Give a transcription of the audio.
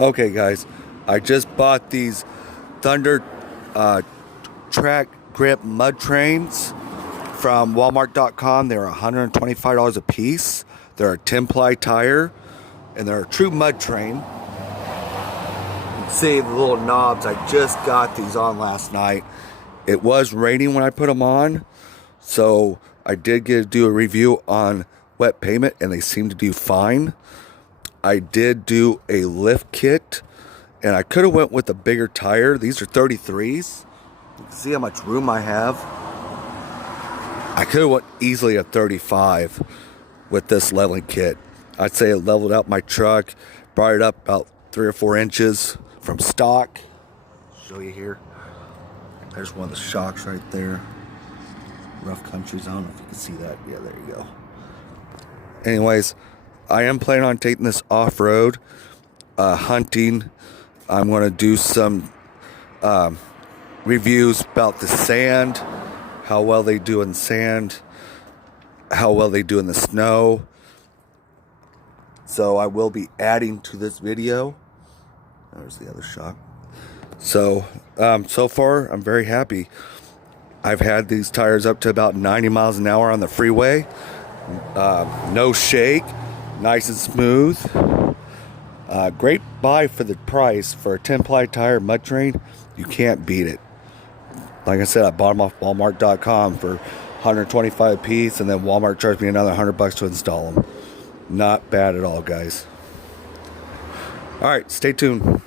Okay, guys, I just bought these Thunder track grip mud trains from Walmart.com. They're $125 a piece. They're a 10-ply tire, and they're a true mud train. You can see the little knobs. I just got these on last night. It was raining when I put them on, so I did do a review on wet pavement, and they seem to do fine. I did do a lift kit, and I could have went with a bigger tire. These are 33s. You can see how much room I have. I could have went easily a 35 with this leveling kit. I'd say it leveled out my truck, brought it up about 3 or 4 inches from stock. I'll show you here. There's one of the shocks right there. Rough countries. I don't know if you can see that. Yeah, there you go. Anyways, I am planning on taking this off-road, hunting. I'm going to do some reviews about the sand, how well they do in sand, how well they do in the snow. So I will be adding to this video. There's the other shot. So, so far, I'm very happy. I've had these tires up to about 90 miles an hour on the freeway. No shake. Nice and smooth. Great buy for the price. For a 10-ply tire mud train, you can't beat it. Like I said, I bought them off Walmart.com for $125 a piece, and then Walmart charged me another $100 to install them. Not bad at all, guys. All right, stay tuned.